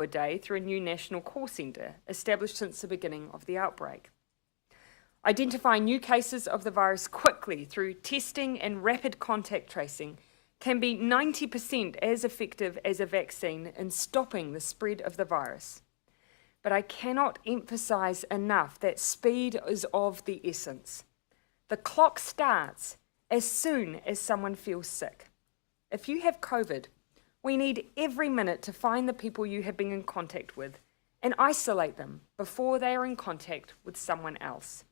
a day through a new national call centre established since the beginning of the outbreak. Identifying new cases of the virus quickly through testing and rapid contact tracing can be 90% as effective as a vaccine in stopping the spread of the virus. But I cannot emphasise enough that speed is of the essence. The clock starts as soon as someone feels sick. If you have COVID, we need every minute to find the people you have been in contact with and isolate them before they are in contact with someone else.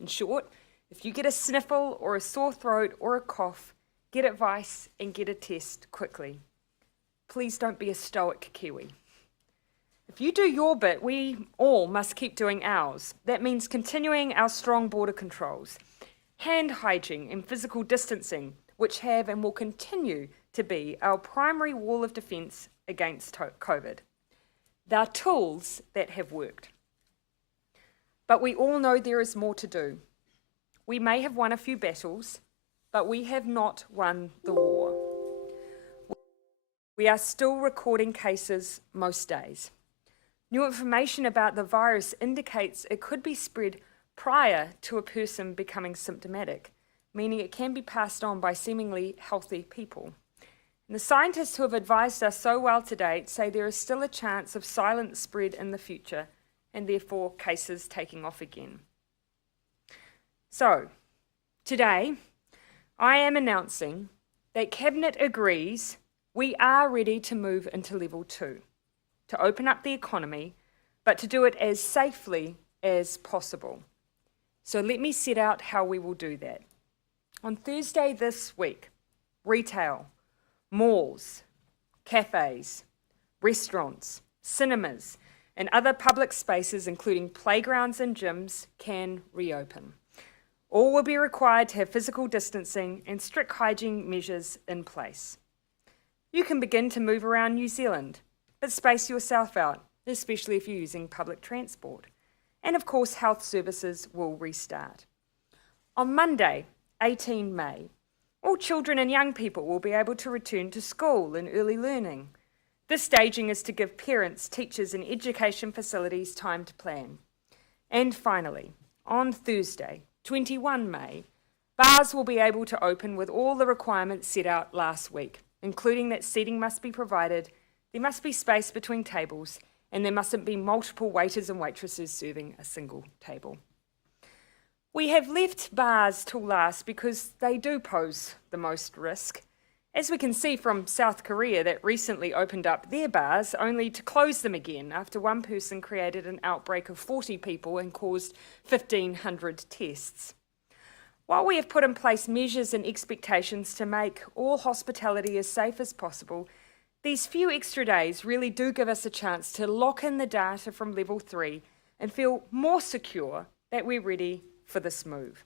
In short, if you get a sniffle or a sore throat or a cough, get advice and get a test quickly. Please don't be a stoic Kiwi. If you do your bit, we all must keep doing ours. That means continuing our strong border controls, hand hygiene and physical distancing, which have and will continue to be our primary wall of defence against COVID. They're tools that have worked. But we all know there is more to do. We may have won a few battles, but we have not won the war. We are still recording cases most days. New information about the virus indicates it could be spread prior to a person becoming symptomatic, meaning it can be passed on by seemingly healthy people. And the scientists who have advised us so well to date say there is still a chance of silent spread in the future, and therefore cases taking off again. So, today, I am announcing that Cabinet agrees we are ready to move into level 2, to open up the economy, but to do it as safely as possible. So let me set out how we will do that. On Thursday this week, retail, malls, cafes, restaurants, cinemas, and other public spaces, including playgrounds and gyms, can reopen. All will be required to have physical distancing and strict hygiene measures in place. You can begin to move around New Zealand, but space yourself out, especially if you're using public transport. And of course, health services will restart. On Monday, 18 May, all children and young people will be able to return to school and early learning. This staging is to give parents, teachers and education facilities time to plan. And finally, on Thursday, 21 May, bars will be able to open with all the requirements set out last week, including that seating must be provided, there must be space between tables, and there mustn't be multiple waiters and waitresses serving a single table. We have left bars till last because they do pose the most risk. As we can see from South Korea that recently opened up their bars only to close them again after one person created an outbreak of 40 people and caused 1,500 tests. While we have put in place measures and expectations to make all hospitality as safe as possible, these few extra days really do give us a chance to lock in the data from level 3 and feel more secure that we're ready for this move.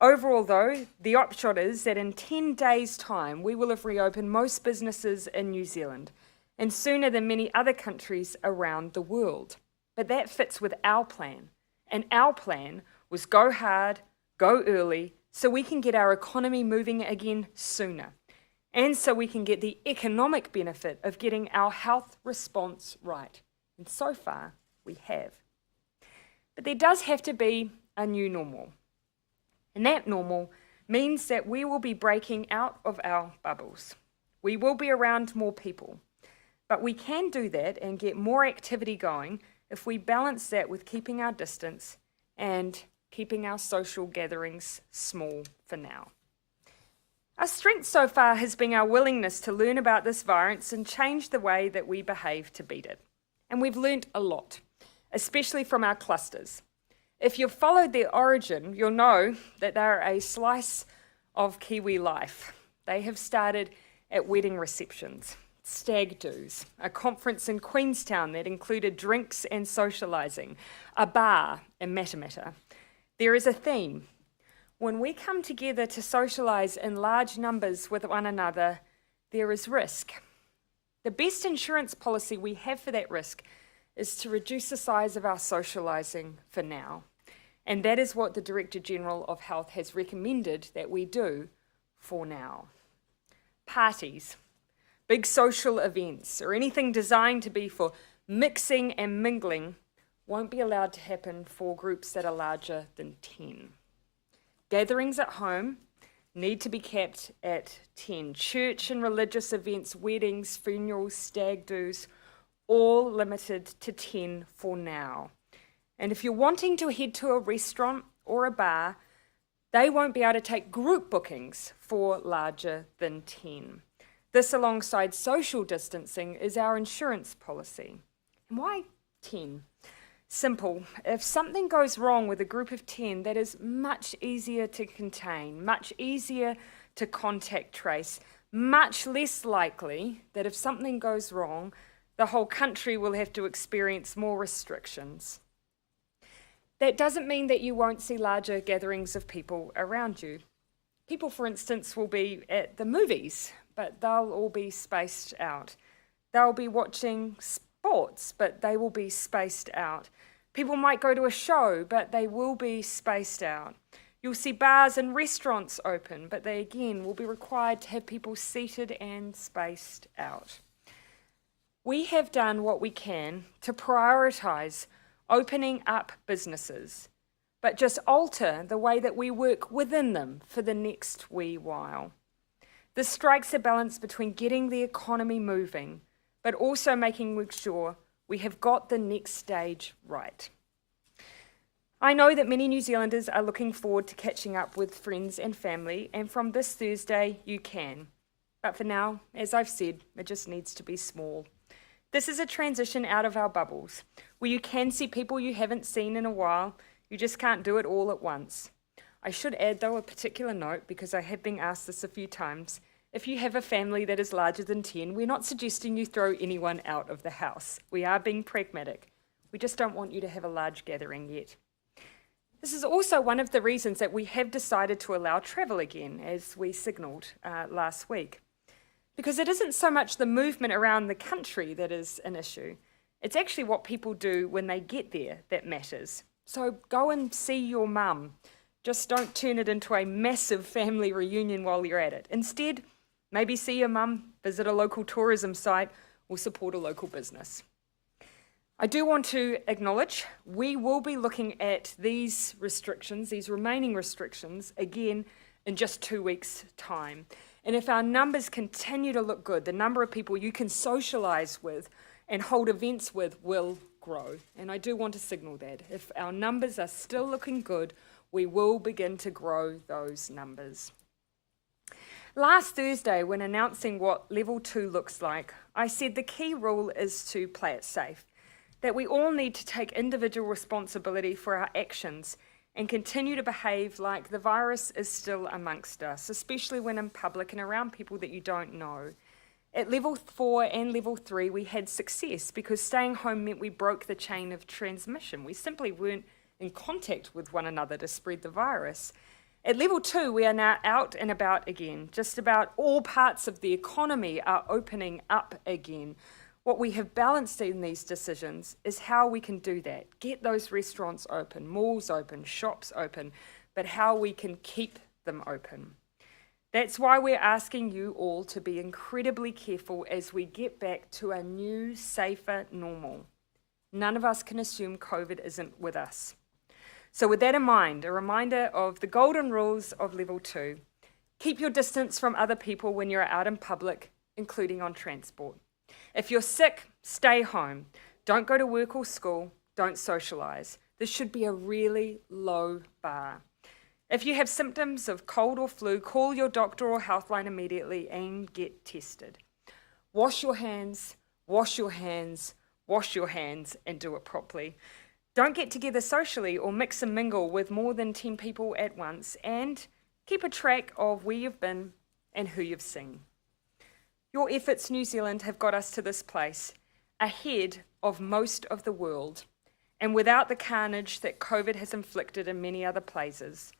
Overall though, the upshot is that in 10 days' time we will have reopened most businesses in New Zealand, and sooner than many other countries around the world. But that fits with our plan, and our plan was go hard, go early, so we can get our economy moving again sooner, and so we can get the economic benefit of getting our health response right. And so far, we have. But there does have to be a new normal. And that normal means that we will be breaking out of our bubbles. We will be around more people. But we can do that and get more activity going if we balance that with keeping our distance and keeping our social gatherings small for now. Our strength so far has been our willingness to learn about this virus and change the way that we behave to beat it. And we've learnt a lot, especially from our clusters. If you've followed their origin, you'll know that they're a slice of Kiwi life. They have started at wedding receptions, stag do's, a conference in Queenstown that included drinks and socialising, a bar in Matamata. There is a theme. When we come together to socialise in large numbers with one another, there is risk. The best insurance policy we have for that risk is to reduce the size of our socialising for now. And that is what the Director General of Health has recommended that we do for now. Parties, big social events, or anything designed to be for mixing and mingling won't be allowed to happen for groups that are larger than 10. Gatherings at home need to be kept at 10. Church and religious events, weddings, funerals, stag do's, all limited to 10 for now. And if you're wanting to head to a restaurant or a bar, they won't be able to take group bookings for larger than 10. This, alongside social distancing, is our insurance policy. And why 10? Simple. If something goes wrong with a group of 10, that is much easier to contain, much easier to contact trace, much less likely that if something goes wrong, the whole country will have to experience more restrictions. That doesn't mean that you won't see larger gatherings of people around you. People, for instance, will be at the movies, but they'll all be spaced out. They'll be watching sports, but they will be spaced out. People might go to a show, but they will be spaced out. You'll see bars and restaurants open, but they again will be required to have people seated and spaced out. We have done what we can to prioritise opening up businesses, but just alter the way that we work within them for the next wee while. This strikes a balance between getting the economy moving, but also making sure we have got the next stage right. I know that many New Zealanders are looking forward to catching up with friends and family, and from this Thursday you can. But for now, as I've said, it just needs to be small. This is a transition out of our bubbles, where you can see people you haven't seen in a while. You just can't do it all at once. I should add, though, a particular note, because I have been asked this a few times. If you have a family that is larger than 10, we're not suggesting you throw anyone out of the house. We are being pragmatic. We just don't want you to have a large gathering yet. This is also one of the reasons that we have decided to allow travel again, as we signalled last week. Because it isn't so much the movement around the country that is an issue. It's actually what people do when they get there that matters. So go and see your mum. Just don't turn it into a massive family reunion while you're at it. Instead, maybe see your mum, visit a local tourism site, or support a local business. I do want to acknowledge we will be looking at these restrictions, these remaining restrictions, again in just 2 weeks' time. And if our numbers continue to look good, the number of people you can socialise with and hold events with will grow. And I do want to signal that. If our numbers are still looking good, we will begin to grow those numbers. Last Thursday, when announcing what Level 2 looks like, I said the key rule is to play it safe, that we all need to take individual responsibility for our actions and continue to behave like the virus is still amongst us, especially when in public and around people that you don't know. At Level 4 and Level 3, we had success because staying home meant we broke the chain of transmission. We simply weren't in contact with one another to spread the virus. At Level 2, we are now out and about again. Just about all parts of the economy are opening up again. What we have balanced in these decisions is how we can do that. Get those restaurants open, malls open, shops open, but how we can keep them open. That's why we're asking you all to be incredibly careful as we get back to a new, safer normal. None of us can assume COVID isn't with us. So with that in mind, a reminder of the golden rules of Level 2. Keep your distance from other people when you're out in public, including on transport. If you're sick, stay home. Don't go to work or school. Don't socialise. This should be a really low bar. If you have symptoms of cold or flu, call your doctor or healthline immediately and get tested. Wash your hands, wash your hands, wash your hands, and do it properly. Don't get together socially or mix and mingle with more than 10 people at once, and keep a track of where you've been and who you've seen. Your efforts, New Zealand, have got us to this place, ahead of most of the world, and without the carnage that COVID has inflicted in many other places.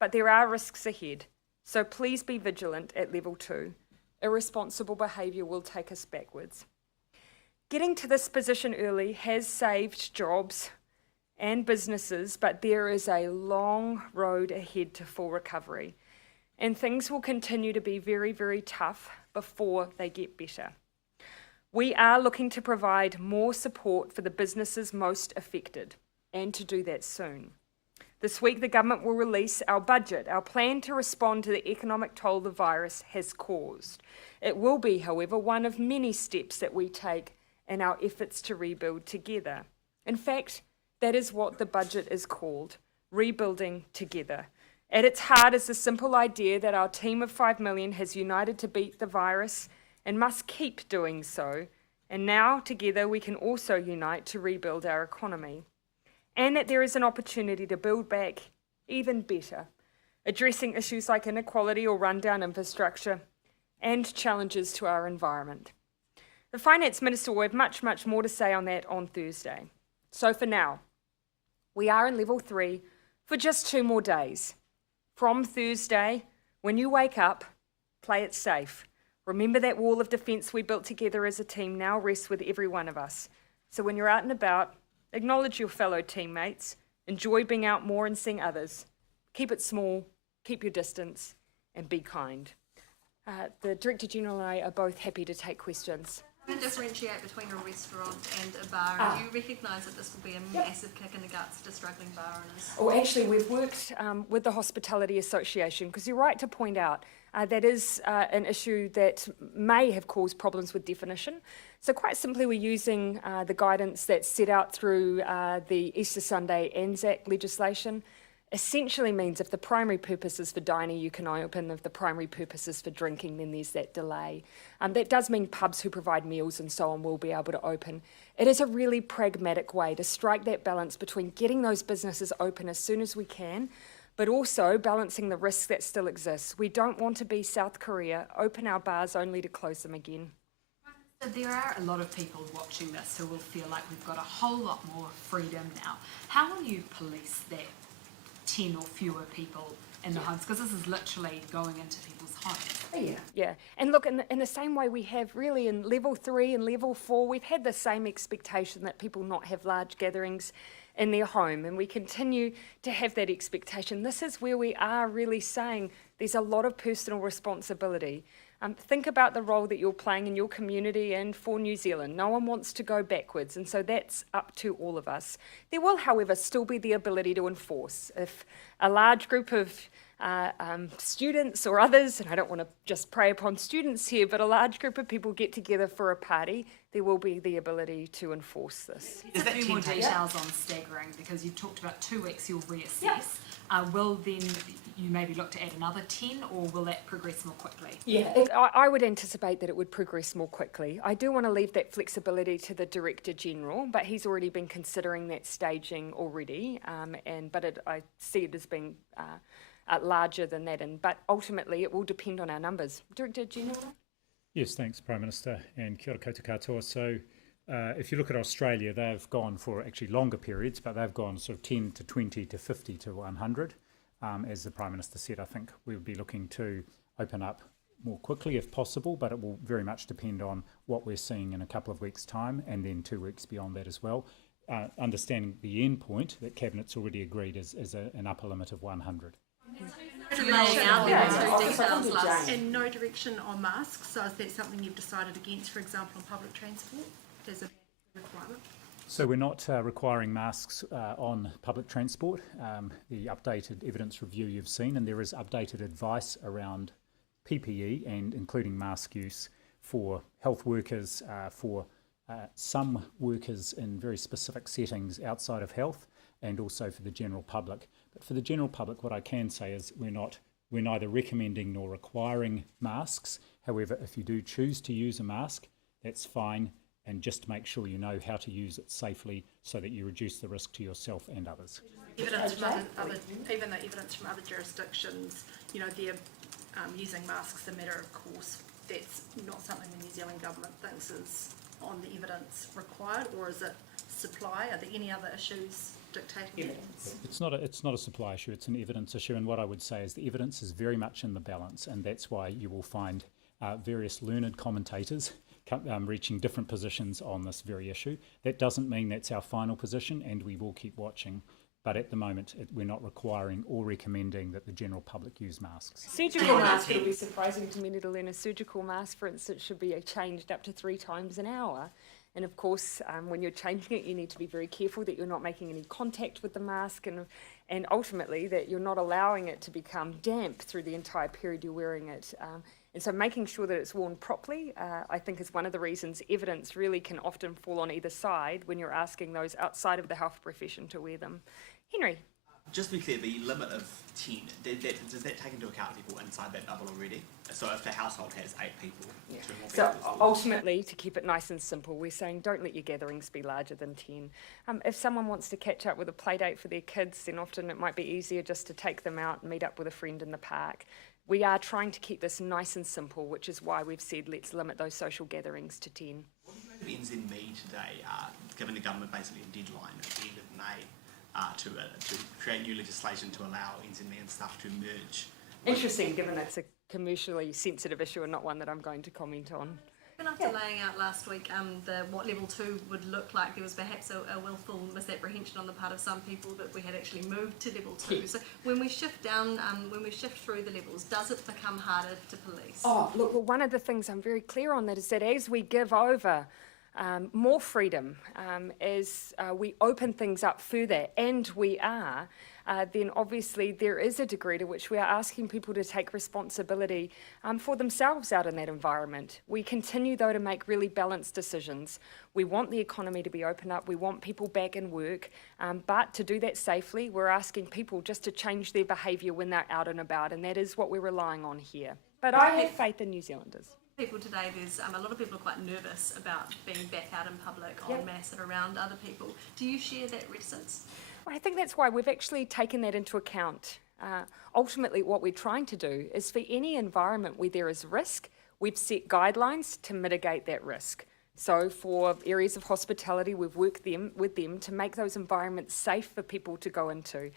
But there are risks ahead, so please be vigilant at Level 2. Irresponsible behaviour will take us backwards. Getting to this position early has saved jobs and businesses, but there is a long road ahead to full recovery, and things will continue to be very, very tough before they get better. We are looking to provide more support for the businesses most affected, and to do that soon. This week, the government will release our budget, our plan to respond to the economic toll the virus has caused. It will be, however, one of many steps that we take in our efforts to rebuild together. In fact, that is what the budget is called, Rebuilding Together. At its heart is the simple idea that our team of 5 million has united to beat the virus and must keep doing so, and now together we can also unite to rebuild our economy. And that there is an opportunity to build back even better, addressing issues like inequality or rundown infrastructure and challenges to our environment. The Finance Minister will have much, much more to say on that on Thursday. So for now, we are in level 3 for just 2 more days. From Thursday, when you wake up, play it safe. Remember that wall of defence we built together as a team now rests with every one of us. So when you're out and about, acknowledge your fellow teammates, enjoy being out more and seeing others. Keep it small, keep your distance, and be kind. The Director General and I are both happy to take questions. How do you differentiate between a restaurant and a bar? Do you recognise that this will be a massive kick in the guts to struggling bar owners? Oh, actually, we've worked with the Hospitality Association, because you're right to point out that is an issue that may have caused problems with definition. So quite simply, we're using the guidance that's set out through the Easter Sunday Anzac legislation. Essentially means if the primary purpose is for dining, you can open. If the primary purpose is for drinking, then there's that delay. That does mean pubs who provide meals and so on will be able to open. It is a really pragmatic way to strike that balance between getting those businesses open as soon as we can, but also balancing the risks that still exist. We don't want to be South Korea, open our bars only to close them again. So there are a lot of people watching this who will feel like we've got a whole lot more freedom now. How will you police that 10 or fewer people in the homes? Because this is literally going into people's homes. Yeah. And look, in the same way we have really in level 3 and level 4, we've had the same expectation that people not have large gatherings in their home, and we continue to have that expectation. This is where we are really saying there's a lot of personal responsibility. Think about the role that you're playing in your community and for New Zealand. No one wants to go backwards, and so that's up to all of us. There will, however, still be the ability to enforce. If a large group of students or others, and I don't want to just prey upon students here, but a large group of people get together for a party, there will be the ability to enforce this. There's a few more details on staggering, because you talked about 2 weeks you'll reassess. Will then you maybe look to add another 10, or will that progress more quickly? I would anticipate that it would progress more quickly. I do want to leave that flexibility to the Director General, but he's already been considering that staging already, I see it as being larger than that, but ultimately it will depend on our numbers. Director General? Yes, thanks, Prime Minister, and kia ora koutou katoa. So if you look at Australia, they've gone for actually longer periods, but they've gone sort of 10 to 20 to 50 to 100. As the Prime Minister said, I think we'll be looking to open up more quickly if possible, but it will very much depend on what we're seeing in a couple of weeks' time, and then 2 weeks beyond that as well. Understanding the end point that Cabinet's already agreed is an upper limit of 100. Laying out the 2 details last. And no direction on masks, so is that something you've decided against, for example, on public transport? There's a requirement. So we're not requiring masks on public transport. The updated evidence review you've seen, and there is updated advice around PPE and including mask use for health workers, for some workers in very specific settings outside of health, and also for the general public. But for the general public, what I can say is we're neither recommending nor requiring masks. However, if you do choose to use a mask, that's fine, and just make sure you know how to use it safely so that you reduce the risk to yourself and others. Evidence from even the evidence from other jurisdictions, they're using masks a matter of course. That's not something the New Zealand government thinks is on the evidence required, or is it supply? Are there any other issues dictating evidence? It's not a supply issue, it's an evidence issue, and what I would say is the evidence is very much in the balance, and that's why you will find various learned commentators reaching different positions on this very issue. That doesn't mean that's our final position, and we will keep watching. but at the moment we're not requiring or recommending that the general public use masks. Surgical mask, it'll be surprising to many to learn a surgical mask, for instance, should be changed up to 3 times an hour. And of course, when you're changing it, you need to be very careful that you're not making any contact with the mask and ultimately that you're not allowing it to become damp through the entire period you're wearing it. And so making sure that it's worn properly, I think, is one of the reasons evidence really can often fall on either side when you're asking those outside of the health profession to wear them. Henry? Just to be clear, the limit of 10, does that take into account people inside that bubble already? So if the household has 8 people, 2 more So people... ultimately, to keep it nice and simple, we're saying don't let your gatherings be larger than 10. If someone wants to catch up with a play date for their kids, then often it might be easier just to take them out and meet up with a friend in the park. We are trying to keep this nice and simple, which is why we've said let's limit those social gatherings to 10. What do you make of NZME today, given the government basically a deadline at the end of May to create new legislation to allow NZME and stuff to merge? Interesting, given that's a commercially sensitive issue and not one that I'm going to comment on. And after laying out last week what level 2 would look like, there was perhaps a willful misapprehension on the part of some people that we had actually moved to level 2. Yes. So when we shift down, when we shift through the levels, does it become harder to police? Oh, look, well, one of the things I'm very clear on that is that as we give over more freedom, as we open things up further, and we are, then obviously there is a degree to which we are asking people to take responsibility for themselves out in that environment. We continue, though, to make really balanced decisions. We want the economy to be open up, we want people back in work, but to do that safely, we're asking people just to change their behaviour when they're out and about, and that is what we're relying on here. But I have faith in New Zealanders. People today, there's a lot of people are quite nervous about being back out in public en masse and around other people. Do you share that reticence? Well, I think that's why we've actually taken that into account. Ultimately, what we're trying to do is for any environment where there is risk, we've set guidelines to mitigate that risk. So for areas of hospitality, we've worked with them to make those environments safe for people to go into.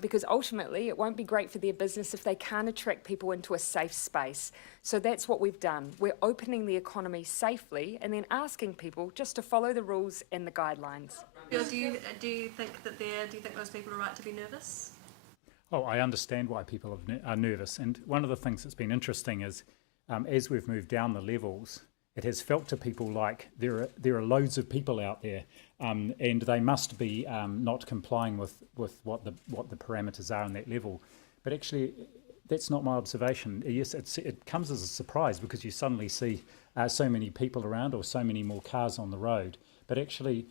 Because ultimately, it won't be great for their business if they can't attract people into a safe space. So that's what we've done. We're opening the economy safely and then asking people just to follow the rules and the guidelines. Bill, do you think that do you think those people are right to be nervous? Oh, I understand why people are nervous. And one of the things that's been interesting is as we've moved down the levels, it has felt to people like there are loads of people out there, and they must be not complying with what the parameters are on that level. But actually, that's not my observation. Yes, it comes as a surprise because you suddenly see so many people around or so many more cars on the road. But actually,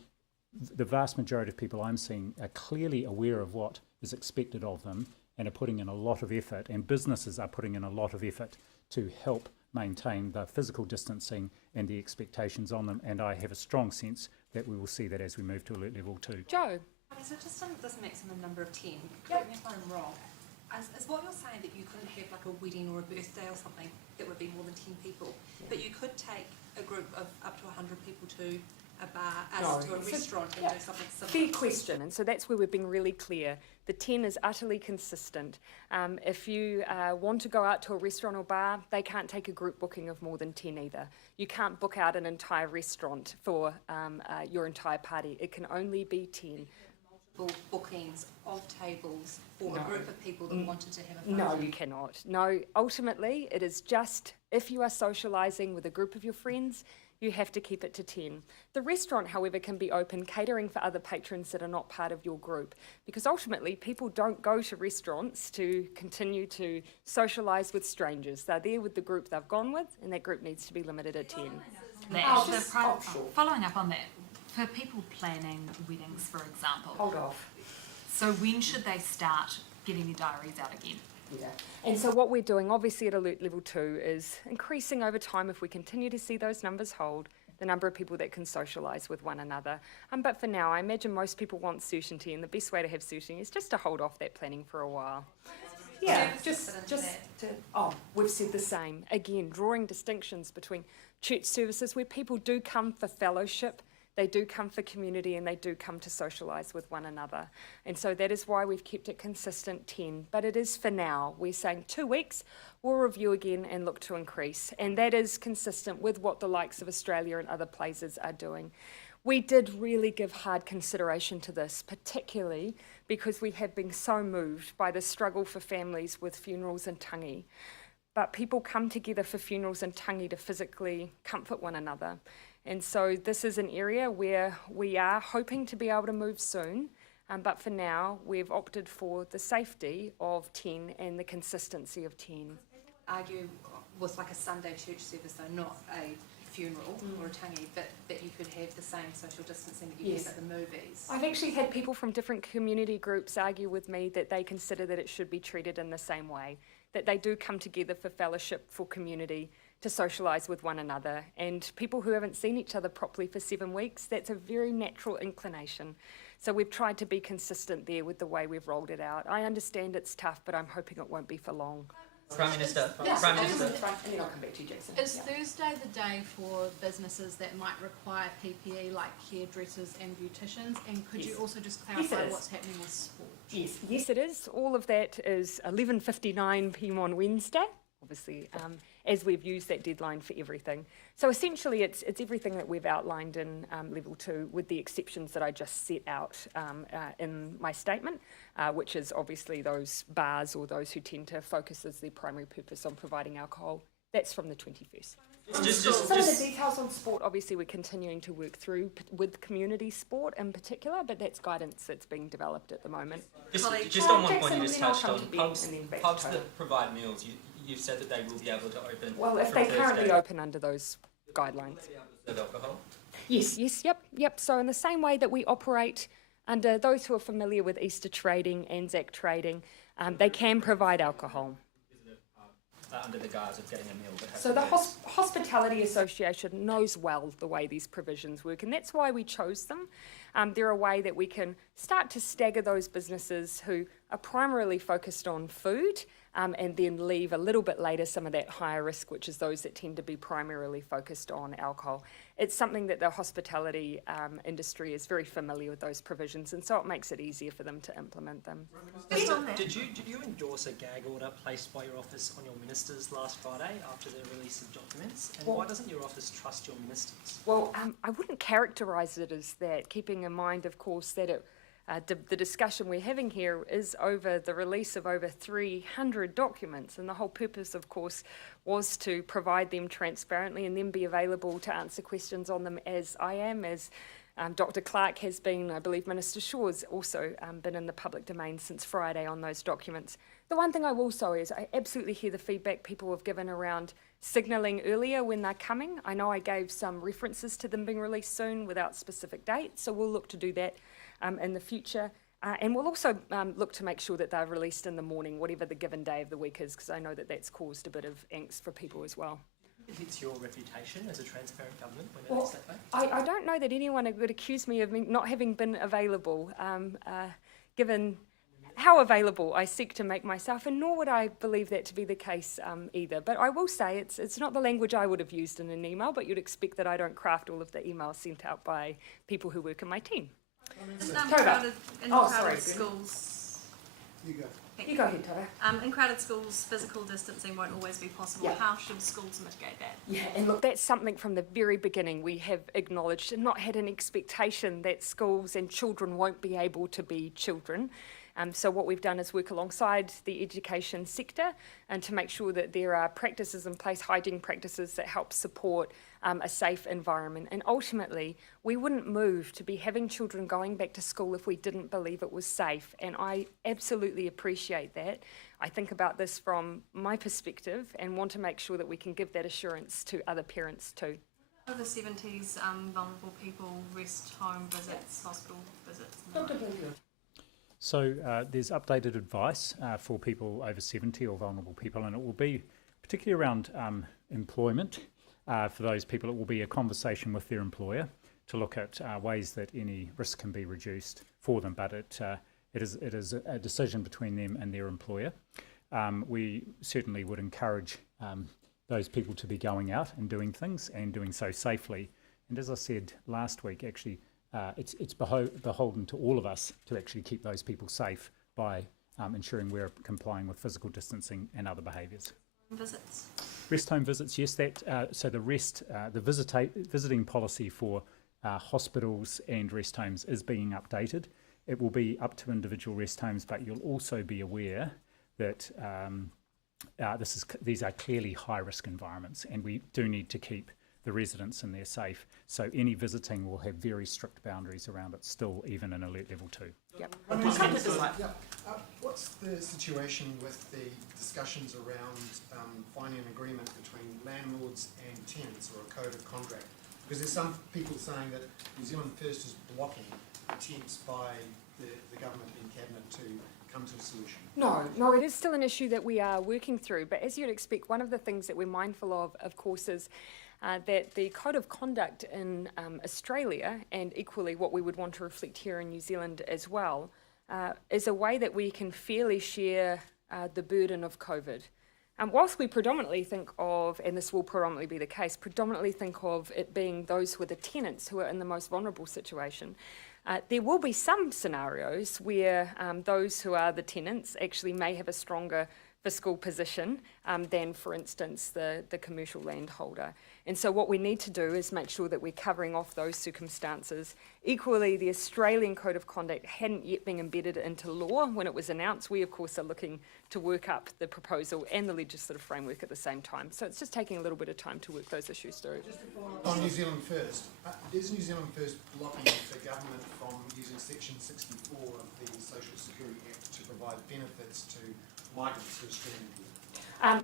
the vast majority of people I'm seeing are clearly aware of what is expected of them and are putting in a lot of effort, and businesses are putting in a lot of effort to help maintain the physical distancing and the expectations on them, and I have a strong sense that we will see that as we move to alert level 2. Joe? Okay, so just on this maximum number of 10, correct me if I'm wrong, is what you're saying that you couldn't have like a wedding or a birthday or something that would be more than 10 people, but you could take a group of up to 100 people to a bar, to a restaurant and do something similar? Fair question, and so that's where we're being really clear. The 10 is utterly consistent. If you want to go out to a restaurant or bar, they can't take a group booking of more than 10 either. You can't book out an entire restaurant for your entire party. It can only be 10. Multiple bookings of tables for a group of people that wanted to have a No, party? you cannot. No, ultimately, it is just if you are socialising with a group of your friends, you have to keep it to 10. The restaurant, however, can be open, catering for other patrons that are not part of your group, because ultimately people don't go to restaurants to continue to socialise with strangers. They're there with the group they've gone with, and that group needs to be limited at 10. Following up on that, for people planning weddings, for example, Hold off. so when should they start getting their diaries out again? Yeah. And so what we're doing, obviously at alert level 2, is increasing over time if we continue to see those numbers hold, the number of people that can socialise with one another. But for now, I imagine most people want certainty, and the best way to have certainty is just to hold off that planning for a while. Yeah, we've said the same. Again, drawing distinctions between church services where people do come for fellowship, they do come for community, and they do come to socialise with one another. And so that is why we've kept it consistent 10. But it is for now. We're saying 2 weeks, we'll review again and look to increase. And that is consistent with what the likes of Australia and other places are doing. We did really give hard consideration to this, particularly because we have been so moved by the struggle for families with funerals and tangi. But people come together for funerals and tangi to physically comfort one another. And so this is an area where we are hoping to be able to move soon, but for now we've opted for the safety of 10 and the consistency of 10. Argue with like a Sunday church service, though, not a funeral or a tangi, but that you could have the same social distancing that you Yes. have at the movies. I've actually had people from different community groups argue with me that they consider that it should be treated in the same way, that they do come together for fellowship, for community, to socialise with one another. And people who haven't seen each other properly for 7 weeks, that's a very natural inclination. So we've tried to be consistent there with the way we've rolled it out. I understand it's tough, but I'm hoping it won't be for long. Prime Minister, Yes, Prime Minister. and then I'll come back to you, Jackson. Is Yeah. Thursday the day for businesses that might require PPE, like hairdressers and beauticians? And could you Yes. also just Yes, it clarify is. what's happening with sport? Yes, it is. All of that is 11:59 p.m. on Wednesday, obviously, as we've used that deadline for everything. So essentially, it's everything that we've outlined in level 2, with the exceptions that I just set out in my statement, which is obviously those bars or those who tend to focus as their primary purpose on providing alcohol. That's from the 21st. Some of the details on sport, obviously, we're continuing to work through with community sport in particular, but that's guidance that's being developed at the moment. Just on one Jackson, point you just then I'll touched come on, to Ben pubs, and then back to pubs Tara. that provide meals, you've said that they will be able to open Well, if from they Thursday. currently open under those guidelines. Serve alcohol. Yes, yep. So in the same way that we operate under those who are familiar with Easter trading, Anzac trading, they can provide alcohol. Under the guise of getting a meal. But So the Hospitality Association knows well the way these provisions work, and that's why we chose them. They're a way that we can start to stagger those businesses who are primarily focused on food, and then leave a little bit later some of that higher risk, which is those that tend to be primarily focused on alcohol. It's something that the hospitality industry is very familiar with those provisions, and so it makes it easier for them to implement them. Did you endorse a gag order placed by your office on your ministers last Friday after the release of documents? And why doesn't your office trust your ministers? Well, I wouldn't characterise it as that, keeping in mind, of course, that the discussion we're having here is over the release of over 300 documents, and the whole purpose, of course, was to provide them transparently and then be available to answer questions on them as I am, as Dr. Clark has been. I believe Minister Shaw's also been in the public domain since Friday on those documents. The one thing I will say is I absolutely hear the feedback people have given around signalling earlier when they're coming. I know I gave some references to them being released soon without specific dates, so we'll look to do that in the future. And we'll also look to make sure that they're released in the morning, whatever the given day of the week is, because I know that that's caused a bit of angst for people as well. It hits your reputation as a transparent government when Well, it's that way? I don't know that anyone would accuse me of not having been available, given how available I seek to make myself, and nor would I believe that to be the case either. But I will say it's not the language I would have used in an email, but you'd expect that I don't craft all of the emails sent out by people who work in my team. Crowded schools. You go ahead, Tara. In crowded schools, physical distancing won't always be possible. Yeah. How should schools mitigate that? Yeah, and look, that's something from the very beginning we have acknowledged and not had an expectation that schools and children won't be able to be children. So what we've done is work alongside the education sector and to make sure that there are practices in place, hygiene practices that help support a safe environment. And ultimately, we wouldn't move to be having children going back to school if we didn't believe it was safe. And I absolutely appreciate that. I think about this from my perspective and want to make sure that we can give that assurance to other parents too. Over 70s, vulnerable people, rest home visits, hospital visits. So there's updated advice for people over 70 or vulnerable people, and it will be particularly around employment. For those people, it will be a conversation with their employer to look at ways that any risk can be reduced for them, but it is a decision between them and their employer. We certainly would encourage those people to be going out and doing things and doing so safely. And as I said last week, actually, it's beholden to all of us to actually keep those people safe by ensuring we're complying with physical distancing and other behaviours. Visits. Rest home visits, yes. So the visiting policy for hospitals and rest homes is being updated. It will be up to individual rest homes, but you'll also be aware that these are clearly high-risk environments, and we do need to keep the residents in there safe. So any visiting will have very strict boundaries around it still, even in alert level 2. Yep. What's the situation with the discussions around finding an agreement between landlords and tenants, or a code of contract? Because there's some people saying that New Zealand First is blocking attempts by the government and cabinet to come to a solution. No, it is still an issue that we are working through, but as you'd expect, one of the things that we're mindful of course, is that the code of conduct in Australia, and equally what we would want to reflect here in New Zealand as well, is a way that we can fairly share the burden of COVID. Whilst we predominantly think of, and this will predominantly be the case, predominantly think of it being those who are the tenants who are in the most vulnerable situation, there will be some scenarios where those who are the tenants actually may have a stronger fiscal position than, for instance, the commercial landholder. And so what we need to do is make sure that we're covering off those circumstances. Equally, the Australian Code of Conduct hadn't yet been embedded into law when it was announced. We, of course, are looking to work up the proposal and the legislative framework at the same time. So it's just taking a little bit of time to work those issues through. On New Zealand First, is New Zealand First blocking the government from using Section 64 of the Social Security Act to provide benefits to migrants who are streaming here?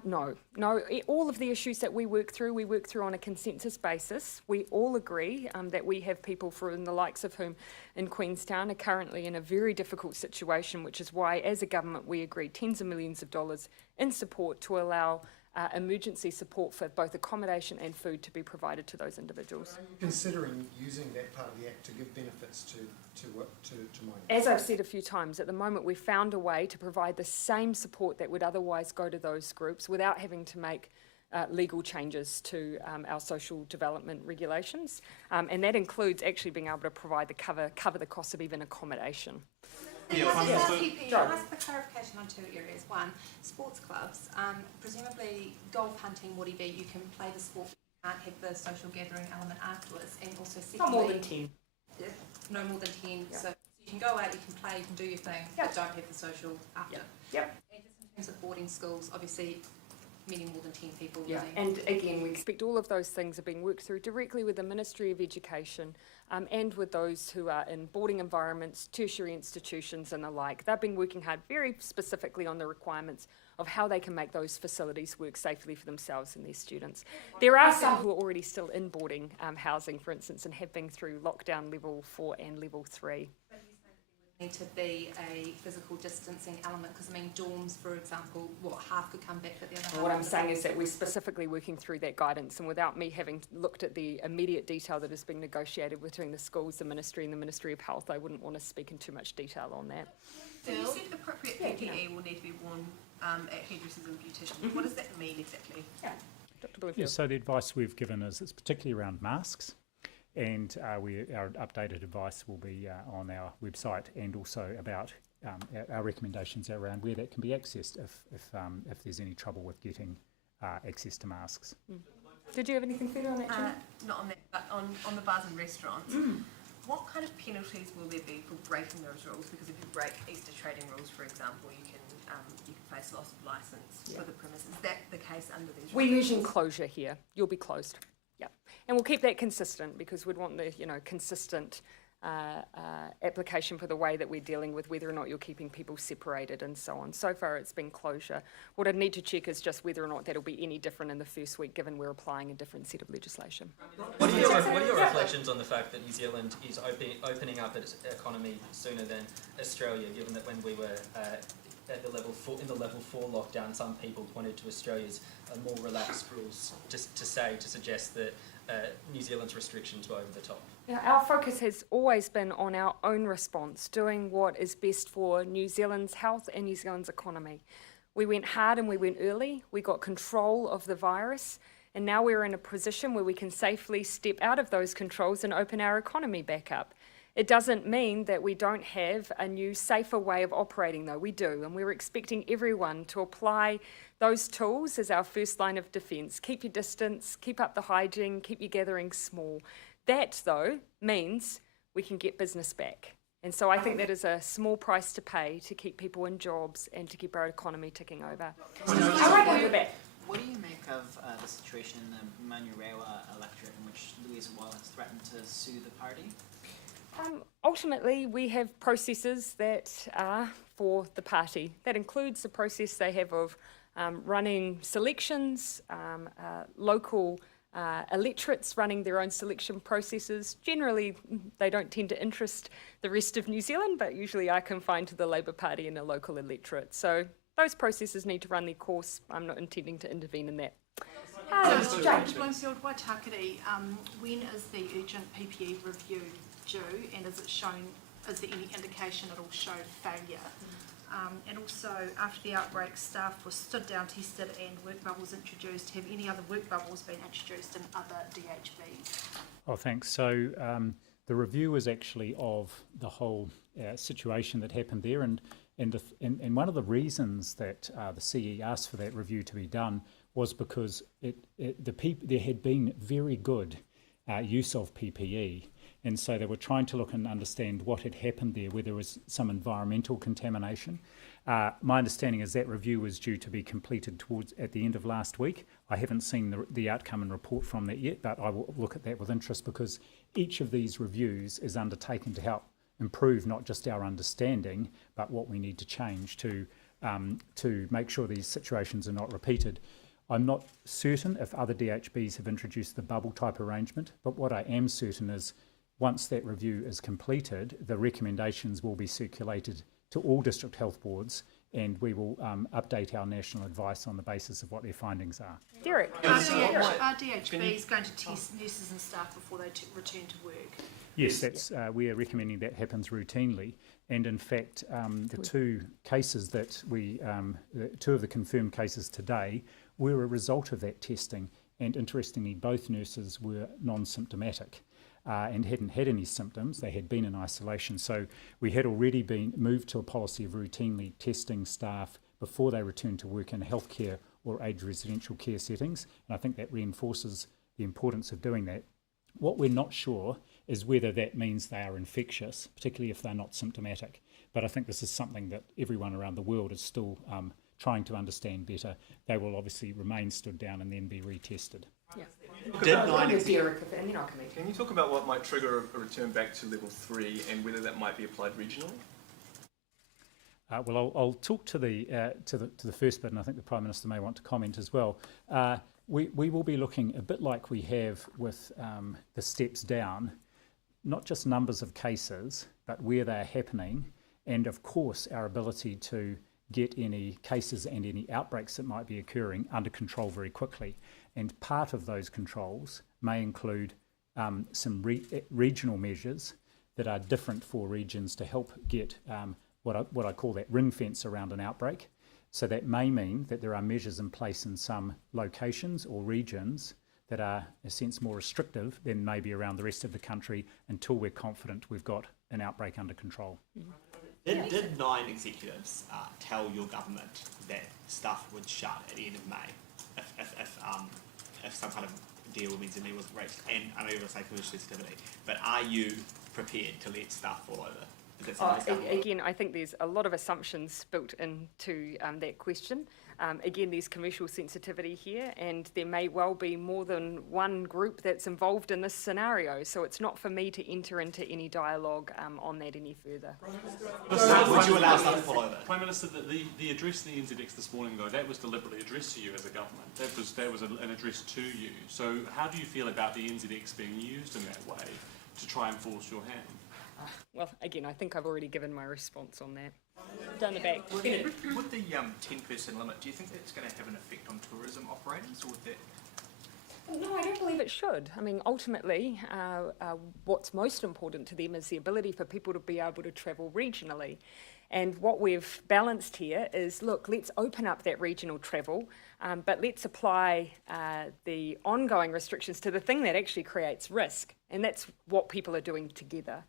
No. All of the issues that we work through on a consensus basis. We all agree that we have people from the likes of whom in Queenstown are currently in a very difficult situation, which is why, as a government, we agreed tens of millions of dollars in support to allow emergency support for both accommodation and food to be provided to those individuals. Are you considering using that part of the Act to give benefits to migrants? As I've said a few times, at the moment we've found a way to provide the same support that would otherwise go to those groups without having to make legal changes to our social development regulations, and that includes actually being able to provide cover the cost of even accommodation. Can I ask for clarification on two areas? One, sports clubs. Presumably golf, hunting, whatever, you can play the sport, but you can't have the social gathering element afterwards. And also secondly... Not more than 10. Yeah, no more than 10. Yeah. So you can go out, you can play, you can do your thing, but don't have the social after. Yep. And just in terms of boarding schools, obviously many more than 10 people Yeah, living. and again, we expect all of those things are being worked through directly with the Ministry of Education and with those who are in boarding environments, tertiary institutions and the like. They've been working hard very specifically on the requirements of how they can make those facilities work safely for themselves and their students. There are some who are already still in boarding housing, for instance, and have been through lockdown level 4 and level 3. Need to be a physical distancing element, because I mean dorms, for example, half could come back, but the other half... What I'm saying is that we're specifically working through that guidance, and without me having looked at the immediate detail that is being negotiated between the schools, the Ministry and the Ministry of Health, I wouldn't want to speak in too much detail on that. So you said appropriate PPE will need to be worn at hairdressers and beauticians. What does that mean exactly? Yeah, Dr. Bloomfield. Yeah, so the advice we've given is it's particularly around masks. And our updated advice will be on our website, and also about our recommendations around where that can be accessed if there's any trouble with getting access to masks. Did you have anything further on that, Jim? Not on that, but on the bars and restaurants. What kind of penalties will there be for breaking those rules? Because if you break Easter trading rules, for example, you can face loss of licence for the premises. Is that the case under these rules? We're using closure here. You'll be closed. Yeah, and we'll keep that consistent because we'd want the consistent application for the way that we're dealing with whether or not you're keeping people separated and so on. So far it's been closure. What I'd need to check is just whether or not that'll be any different in the first week, given we're applying a different set of legislation. What are your reflections on the fact that New Zealand is opening up its economy sooner than Australia, given that when we were at the level 4 lockdown, some people pointed to Australia's more relaxed rules to suggest that New Zealand's restrictions were over the top? Now, our focus has always been on our own response, doing what is best for New Zealand's health and New Zealand's economy. We went hard and we went early. We got control of the virus, and now we're in a position where we can safely step out of those controls and open our economy back up. It doesn't mean that we don't have a new, safer way of operating, though. We do, and we're expecting everyone to apply those tools as our first line of defence. Keep your distance, keep up the hygiene, keep your gatherings small. That, though, means we can get business back. And so I think that is a small price to pay to keep people in jobs and to keep our economy ticking over. What do you make of the situation in the Manurewa electorate in which Louisa Wallace threatened to sue the party? Ultimately, we have processes that are for the party. That includes the process they have of running selections, local electorates running their own selection processes. Generally, they don't tend to interest the rest of New Zealand, but usually are confined to the Labour Party and a local electorate. So those processes need to run their course. I'm not intending to intervene in that. Bloomfield, Waitakere, when is the urgent PPE review due, and is there any indication it'll show failure? And also, after the outbreak, staff were stood down, tested, and work bubbles introduced. Have any other work bubbles been introduced in other DHBs? Oh, thanks. So the review was actually of the whole situation that happened there, and one of the reasons that the CE asked for that review to be done was because there had been very good use of PPE. And so they were trying to look and understand what had happened there, whether there was some environmental contamination. My understanding is that review was due to be completed at the end of last week. I haven't seen the outcome and report from that yet, but I will look at that with interest, because each of these reviews is undertaken to help improve not just our understanding, but what we need to change to make sure these situations are not repeated. I'm not certain if other DHBs have introduced the bubble type arrangement, but what I am certain is once that review is completed, the recommendations will be circulated to all district health boards, and we will update our national advice on the basis of what their findings are. Derek. Are DHBs going to test nurses and staff before they return to work? Yes, we are recommending that happens routinely, and in fact, the two cases that two of the confirmed cases today were a result of that testing, and interestingly, both nurses were non-symptomatic. And hadn't had any symptoms. They had been in isolation. So we had already been moved to a policy of routinely testing staff before they return to work in healthcare or aged residential care settings. And I think that reinforces the importance of doing that. What we're not sure is whether that means they are infectious, particularly if they're not symptomatic. But I think this is something that everyone around the world is still trying to understand better. They will obviously remain stood down and then be retested. Yeah. Can you talk about what might trigger a return back to level 3 and whether that might be applied regionally? Well, I'll talk to the first bit, and I think the Prime Minister may want to comment as well. We will be looking a bit like we have with the steps down, not just numbers of cases, but where they are happening, and of course our ability to get any cases and any outbreaks that might be occurring under control very quickly. And part of those controls may include some regional measures that are different for regions to help get what I call that ring fence around an outbreak. So that may mean that there are measures in place in some locations or regions that are, in a sense, more restrictive than maybe around the rest of the country until we're confident we've got an outbreak under control. Did 9 executives tell your government that stuff would shut at the end of May if some kind of deal with NZD was reached? And I know you're going to say commercial sensitivity, but are you prepared to let stuff fall over? Again, I think there's a lot of assumptions built into that question. Again, there's commercial sensitivity here, and there may well be more than one group that's involved in this scenario, so it's not for me to enter into any dialogue on that any further. Would you allow stuff to fall over? Prime Minister, the address to the NZX this morning, though, that was deliberately addressed to you as a government. That was an address to you. So how do you feel about the NZX being used in that way to try and force your hand? Well, again, I think I've already given my response on that. Down the back. With the 10-person limit, do you think that's going to have an effect on tourism operators, or would that? No, I don't believe it should. I mean, ultimately, what's most important to them is the ability for people to be able to travel regionally. And what we've balanced here is, look, let's open up that regional travel, but let's apply the ongoing restrictions to the thing that actually creates risk. And that's what people are doing together.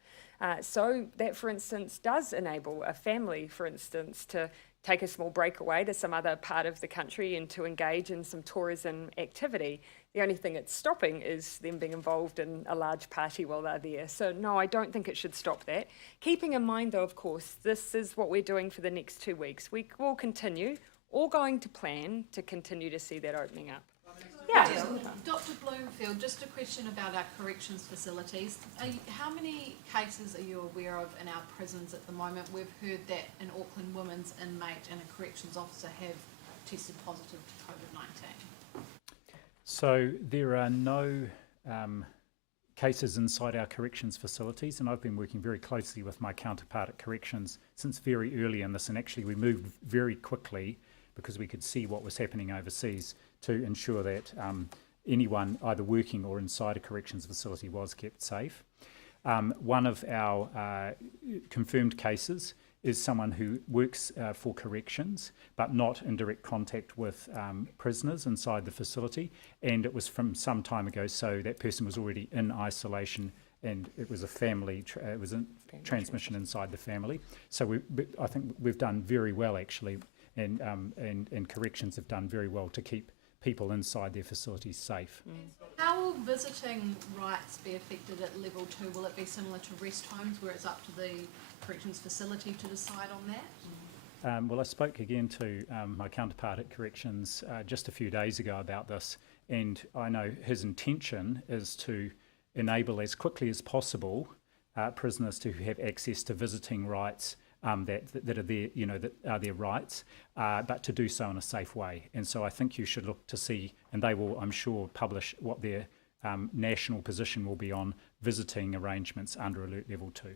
So that, for instance, does enable a family, for instance, to take a small breakaway to some other part of the country and to engage in some tourism activity. The only thing it's stopping is them being involved in a large party while they're there. So no, I don't think it should stop that. Keeping in mind though, of course, this is what we're doing for the next 2 weeks. We will continue, all going to plan to continue to see that opening up. Yeah. Dr. Bloomfield, just a question about our corrections facilities. How many cases are you aware of in our prisons at the moment? We've heard that an Auckland women's inmate and a corrections officer have tested positive to COVID-19. So there are no cases inside our corrections facilities, and I've been working very closely with my counterpart at corrections since very early in this, and actually we moved very quickly because we could see what was happening overseas to ensure that anyone either working or inside a corrections facility was kept safe. One of our confirmed cases is someone who works for corrections but not in direct contact with prisoners inside the facility, and it was from some time ago, so that person was already in isolation and it was a family, it was a transmission inside the family. So I think we've done very well actually, and corrections have done very well to keep people inside their facilities safe. How will visiting rights be affected at level 2? Will it be similar to rest homes where it's up to the corrections facility to decide on that? Well, I spoke again to my counterpart at corrections just a few days ago about this, and I know his intention is to enable as quickly as possible prisoners to have access to visiting rights that are their, that are their rights, but to do so in a safe way. And so I think you should look to see, and they will, I'm sure, publish what their national position will be on visiting arrangements under Alert Level 2.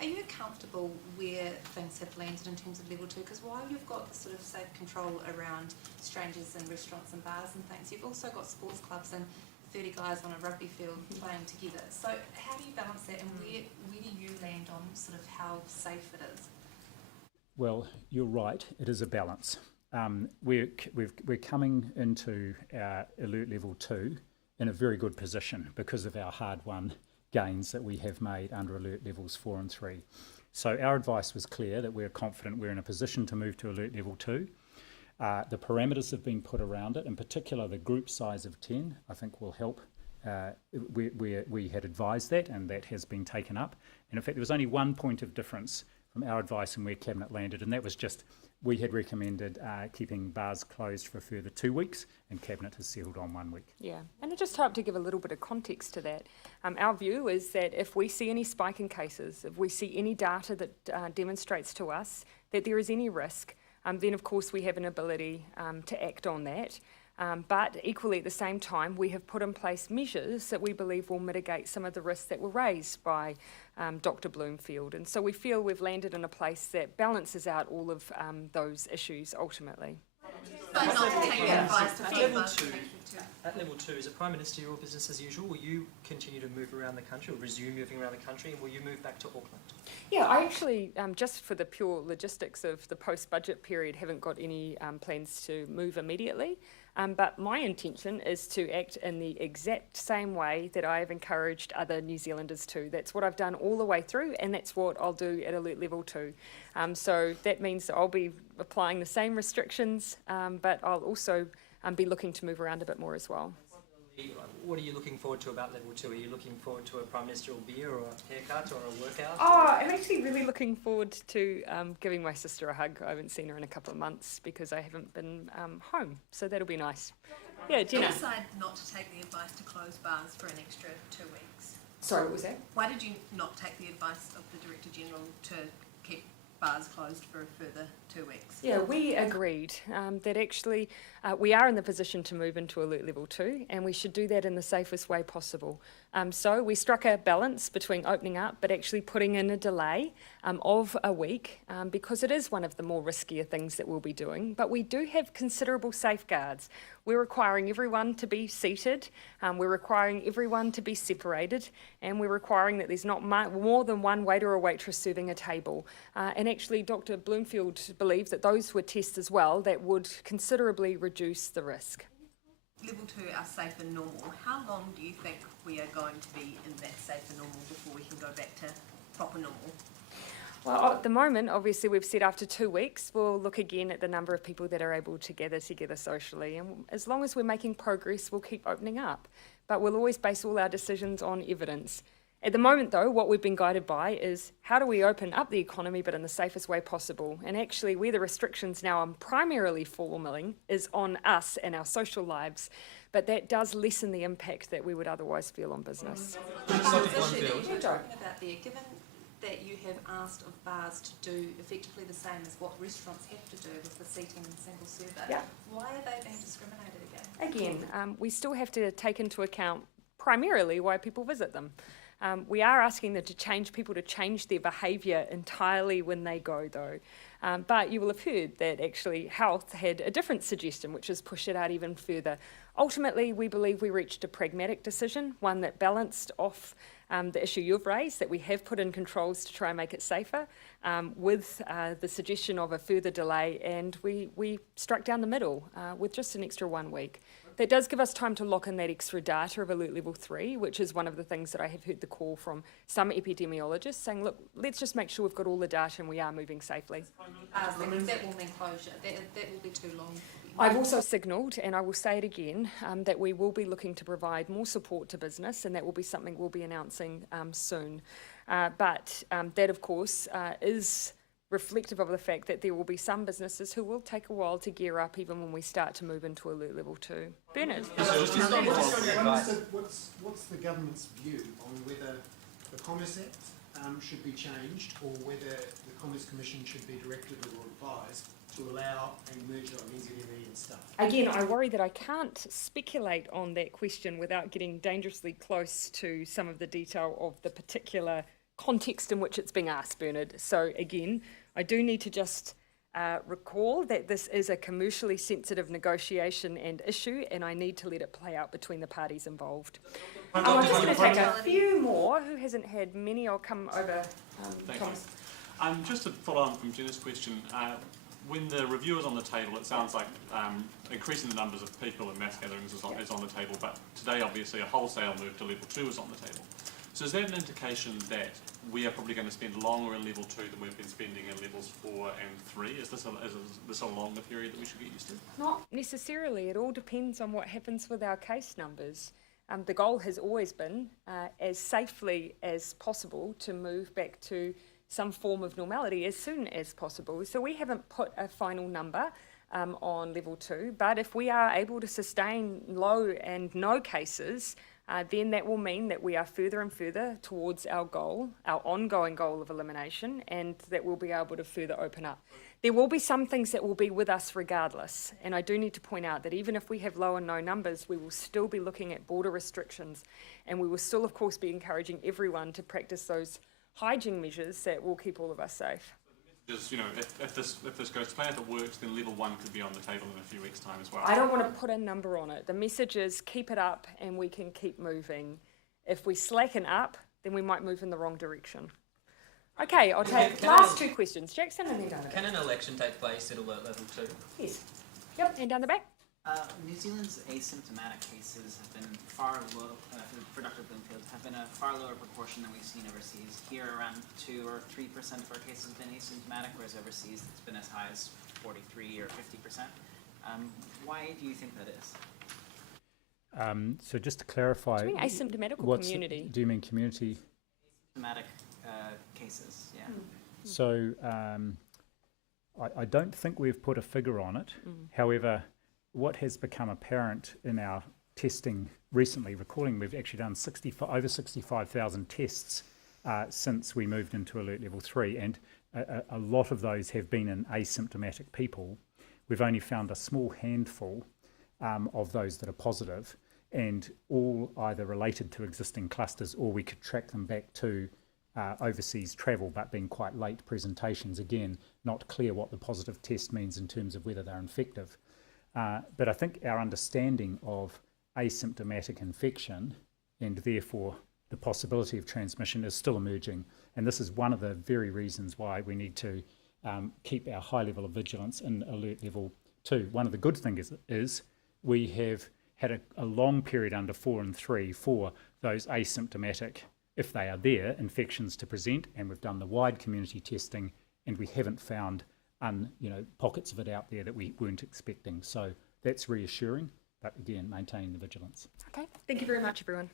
Are you comfortable where things have landed in terms of level 2? Because while you've got sort of safe control around strangers in restaurants and bars and things, you've also got sports clubs and 30 guys on a rugby field playing together. So how do you balance that, and where do you land on sort of how safe it is? Well, you're right, it is a balance. We're coming into our Alert Level 2 in a very good position because of our hard-won gains that we have made under Alert Levels 4 and 3. So our advice was clear that we're confident we're in a position to move to Alert Level 2. The parameters have been put around it, in particular the group size of 10, I think will help. We had advised that, and that has been taken up. And in fact, there was only 1 point of difference from our advice and where Cabinet landed, and that was just we had recommended keeping bars closed for a further 2 weeks, and Cabinet has settled on 1 week. Yeah, and I just hope to give a little bit of context to that. Our view is that if we see any spike in cases, if we see any data that demonstrates to us that there is any risk, then of course we have an ability to act on that. But equally at the same time, we have put in place measures that we believe will mitigate some of the risks that were raised by Dr. Bloomfield. And so we feel we've landed in a place that balances out all of those issues ultimately. But not to take advice to At level 2, is it Prime Minister your business as usual? Will you continue to move around the country, or resume moving around the country, and will you move back to Auckland? Yeah, I actually, just for the pure logistics of the post-budget period, haven't got any plans to move immediately. But my intention is to act in the exact same way that I have encouraged other New Zealanders to. That's what I've done all the way through, and that's what I'll do at Alert Level 2. So that means that I'll be applying the same restrictions, but I'll also be looking to move around a bit more as well. What are you looking forward to about level 2? Are you looking forward to a prime ministerial beer or a haircut or a workout? Oh, I'm actually really looking forward to giving my sister a hug. I haven't seen her in a couple of months because I haven't been home, so that'll be nice. Yeah, Jenna. You decided not to take the advice to close bars for an extra 2 weeks. Sorry, what was that? Why did you not take the advice of the Director General to keep bars closed for a further 2 weeks? Yeah, we agreed that actually we are in the position to move into Alert Level 2, and we should do that in the safest way possible. So we struck a balance between opening up but actually putting in a delay of a week because it is one of the more riskier things that we'll be doing, but we do have considerable safeguards. We're requiring everyone to be seated, we're requiring everyone to be separated, and we're requiring that there's not more than one waiter or waitress serving a table. And actually Dr. Bloomfield believed that those were tests as well that would considerably reduce the risk. Level 2 are safe and normal. How long do you think we are going to be in that safe and normal before we can go back to proper normal? Well, at the moment, obviously, we've said after 2 weeks, we'll look again at the number of people that are able to gather together socially. And as long as we're making progress, we'll keep opening up. But we'll always base all our decisions on evidence. At the moment, though, what we've been guided by is how do we open up the economy but in the safest way possible? And actually, where the restrictions now are primarily falling is on us and our social lives. But that does lessen the impact that we would otherwise feel on business. You're talking about there, given that you have asked of bars to do effectively the same as what restaurants have to do with the seating and single server, why are they being discriminated against? Again, we still have to take into account primarily why people visit them. We are asking them to change people to change their behaviour entirely when they go, though. But you will have heard that actually Health had a different suggestion, which is push it out even further. Ultimately, we believe we reached a pragmatic decision, one that balanced off the issue you've raised, that we have put in controls to try and make it safer, with the suggestion of a further delay, and we struck down the middle with just an extra 1 week. That does give us time to lock in that extra data of alert level 3, which is one of the things that I have heard the call from some epidemiologists saying, look, let's just make sure we've got all the data and we are moving safely. That will mean closure. That will be too long. I've also signalled, and I will say it again, that we will be looking to provide more support to business, and that will be something we'll be announcing soon. But that, of course, is reflective of the fact that there will be some businesses who will take a while to gear up even when we start to move into alert level 2. Bernard? What's the government's view on whether the Commerce Act should be changed, or whether the Commerce Commission should be directed or advised to allow a merger of NZME and stuff? Again, I worry that I can't speculate on that question without getting dangerously close to some of the detail of the particular context in which it's being asked, Bernard. So again, I do need to just recall that this is a commercially sensitive negotiation and issue, and I need to let it play out between the parties involved. I'm just going to take a few more. Who hasn't had many? I'll come over. Thomas. Just to follow on from Jenna's question, when the review is on the table, it sounds like increasing the numbers of people in mass gatherings is on the table, but today obviously a wholesale move to level 2 is on the table. So is that an indication that we are probably going to spend longer in level 2 than we've been spending in levels 4 and 3? Is this a longer period that we should get used to? Not necessarily. It all depends on what happens with our case numbers. The goal has always been, as safely as possible, to move back to some form of normality as soon as possible. So we haven't put a final number on level 2, but if we are able to sustain low and no cases, then that will mean that we are further and further towards our goal, our ongoing goal of elimination, and that we'll be able to further open up. There will be some things that will be with us regardless, and I do need to point out that even if we have low and no numbers, we will still be looking at border restrictions, and we will still, of course, be encouraging everyone to practice those hygiene measures that will keep all of us safe. Just, if this goes to plan, if it works, then level 1 could be on the table in a few weeks' time as well. I don't want to put a number on it. The message is keep it up and we can keep moving. If we slacken up, then we might move in the wrong direction. Okay, I'll take last 2 questions. Jackson and then down the back. Can an election take place at alert level 2? Yes. Yep, and down the back. New Zealand's asymptomatic cases have been far low, for Dr. Bloomfield, have been a far lower proportion than we've seen overseas. Here, around 2 or 3% of our cases have been asymptomatic, whereas overseas it's been as high as 43 or 50%. Why do you think that is? So just to clarify, do you mean asymptomatic or community? Do you mean community? Asymptomatic cases, yeah. So I don't think we've put a figure on it. However, what has become apparent in our testing recently, recalling we've actually done over 65,000 tests since we moved into alert level 3, and a lot of those have been in asymptomatic people. We've only found a small handful of those that are positive, and all either related to existing clusters, or we could track them back to overseas travel, but being quite late presentations. Again, not clear what the positive test means in terms of whether they're infective. But I think our understanding of asymptomatic infection, and therefore the possibility of transmission, is still emerging. And this is one of the very reasons why we need to keep our high level of vigilance in alert level 2. One of the good things is we have had a long period under 4 and 3 for those asymptomatic if they are there, infections to present, and we've done the wide community testing and we haven't found pockets of it out there that we weren't expecting. So that's reassuring, but again, maintaining the vigilance. Okay, thank you very much, everyone.